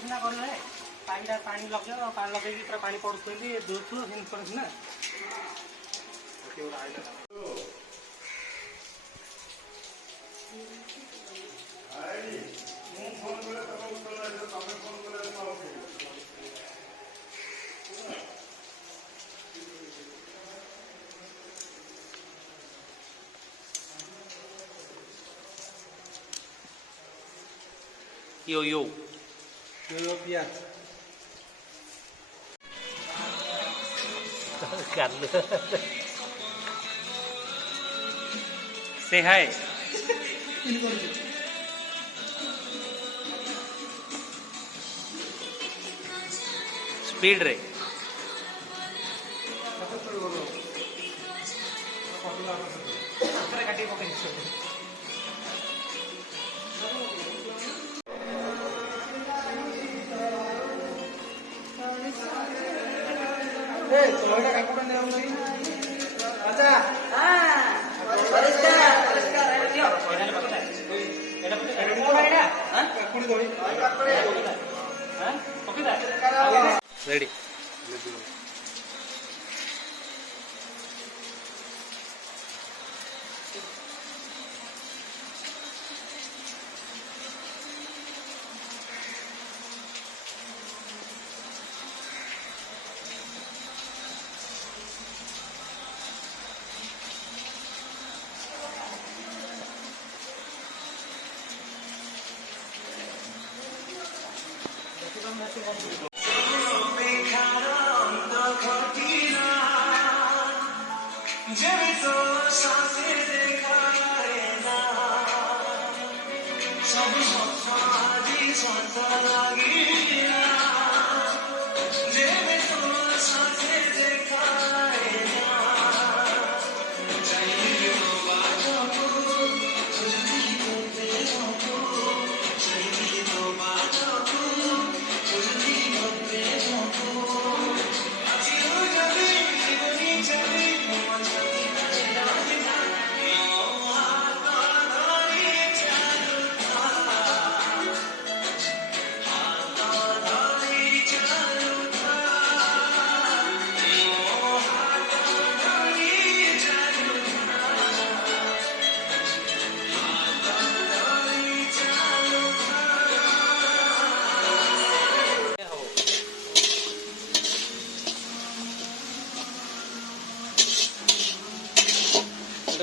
सिना करे पानी लगे पानी लगे पूरा पानी पड़ुली दूर सिना Yo Pia. Say hi. Speed ray. Ready.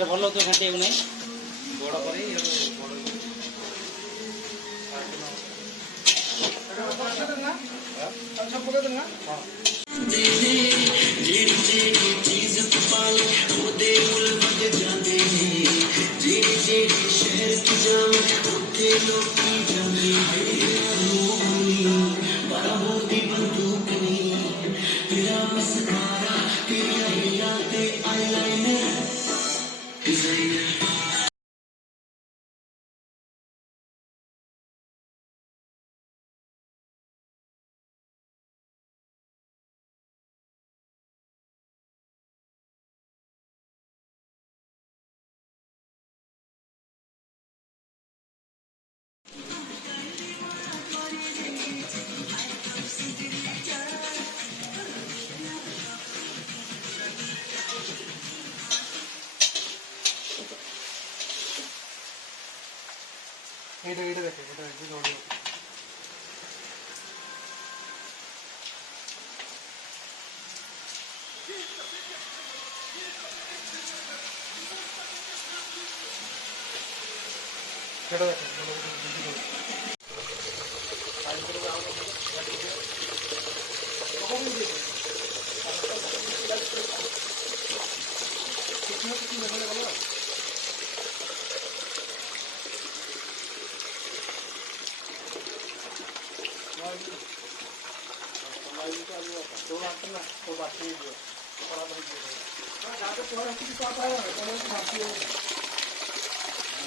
भल तो घाटिया नहीं बड़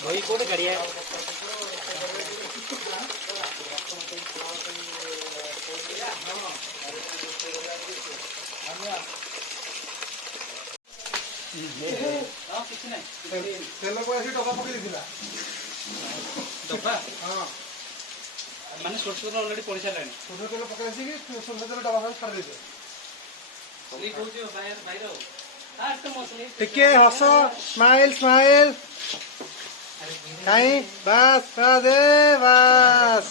भाई कोटे गड़िया तेल को ऐसे डब्बा पकड़ दिला डब्बा हां ମାନେ ସୋରିଷ ତେଲ ଅଲରେଡି ପଡି ସାରିଲାଣି। ସୋରିଷ ତେଲ ପକେଇ ଆସିକି ସୋରିଷ ତେଲ ଡବା ସାଙ୍ଗେ ଛାଡ଼ି ଦେଇଛ। ଟିକେ ହସ, ସ୍ମାଇଲ ସ୍ମାଇଲ। କାଇଁ ବାସ୍ ରାଧେ ବାସ୍।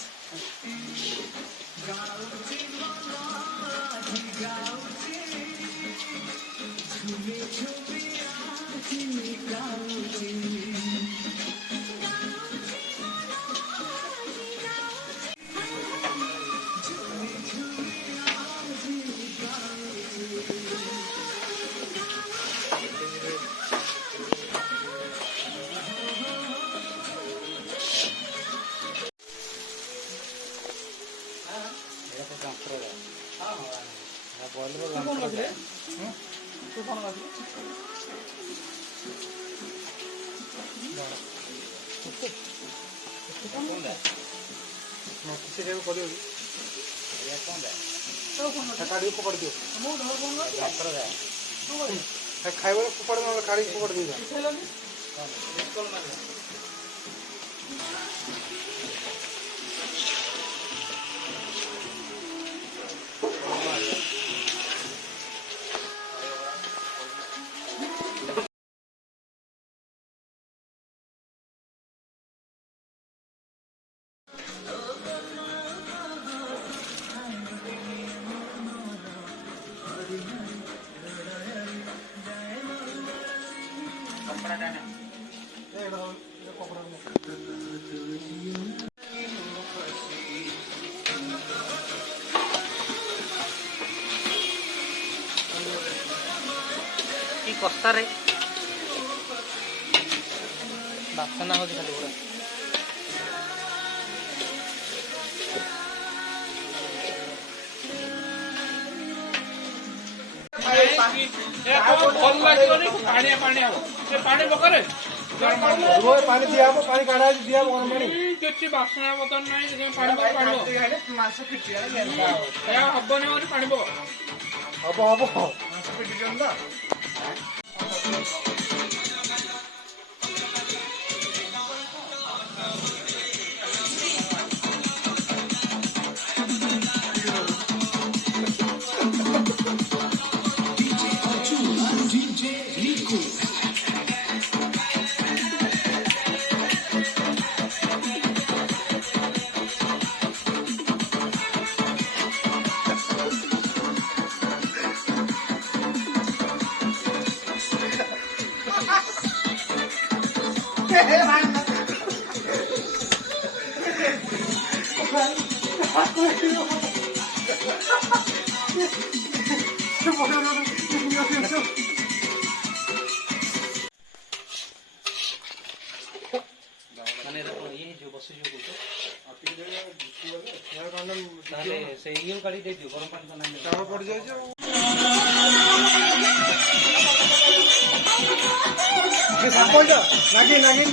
ଖାଇବା ଫୋପାଡ଼ି ନହେଲେ କାଢ଼ିକି ଫୋପାଡ଼ି ଦେଇଛ। କି କସ୍ତାରେ ବାସନା ହଉଛି ଖାଲି ପୁରା। ଭଲ ଲାଗିବନି, ପାଣିଆ ପାଣି ହବ। ସେ ପାଣି ପକାରେ ପାଣି ଦିଆହବ, ପାଣି କାଢା ଦିଆହବ ଗରମ ପାଣି। କିଛି ବାସନା ବଦନ ନାହିଁ, ପାଣି ମାଂସ ହବନି ବୋଲି ପାଣି ପକ ହବ ମାଂସ ପିଟିଛନ୍ତି ତ। ସେ ଇଏ କାଢି ଦେଇଦିଅ, ଗରମ ପାଣି ତ ନାହିଁ, ଚାଉଳ ପଡିଯାଇଛି। ନାଗି ନାଗି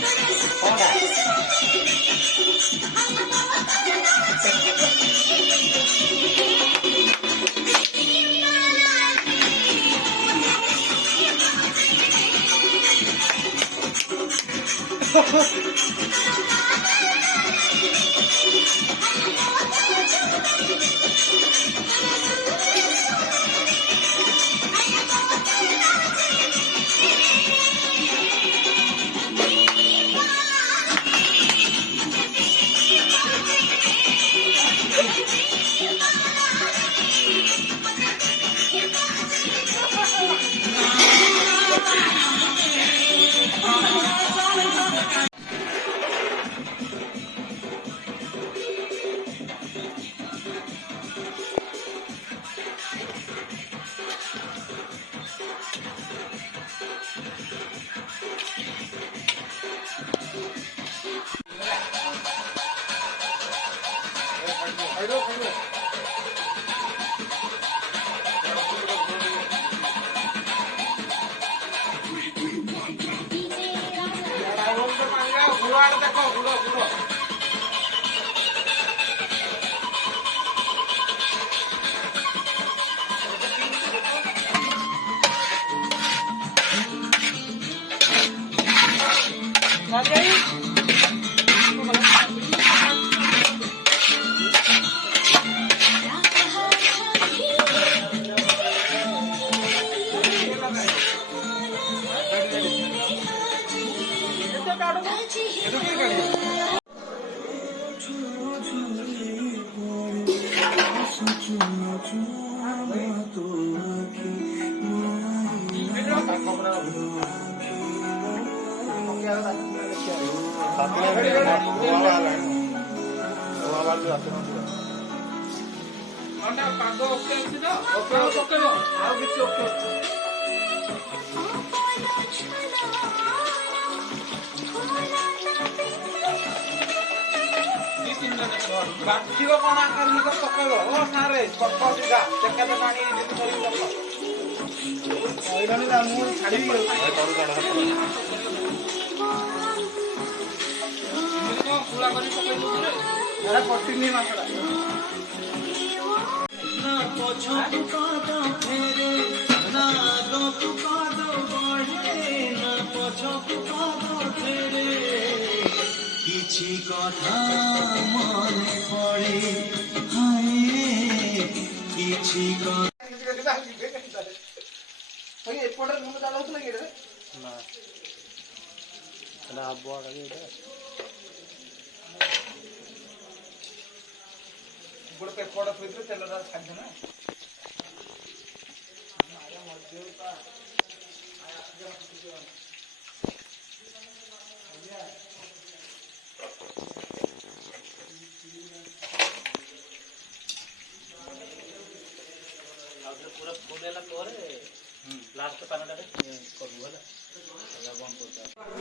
ଅଣ୍ଡା ପାଗ ଓକେ ଅଛି ତ ପକେଇବ ଆଉ କିଛି ଓକେ ଦି ତିନି ଜଣ ବାଟିବ କଣ ଆକାର ନିକ ପକେଇବ ଓ ସାରେ ପପସିଧା ଚେକାରେ ପାଣି ଯଦି କରିବ କହିଲାନି ନା ମୁଁ ଛାଡ଼ିବି ଗୁଳା କରି ପକେଇ ଦଉଥିଲେ ଏଟା ପଟିନି ମାସଟା ना पछकु कदम फेरे ना आगकु कदम बढ़े ना पछकु कदम फेरे किछि कथा मने पड़े हाय किछि ଏପଟେ ମୁଣ୍ଡ ଚାଲଉଥିଲା କି ରେ ନା ଏଟା ହବ ଆଗେ ଏଟା ଗୋଟେ ପେପର ଥୋଇଥିଲେ ତେଲଟା ଛାଡିದೆ ନା पूरा फुल ହେଲା ପରେ ଲାଷ୍ଟ ପାନଟାରେ କରିବୁ ହେଲା ବନ୍ଦ ତାହେଲେ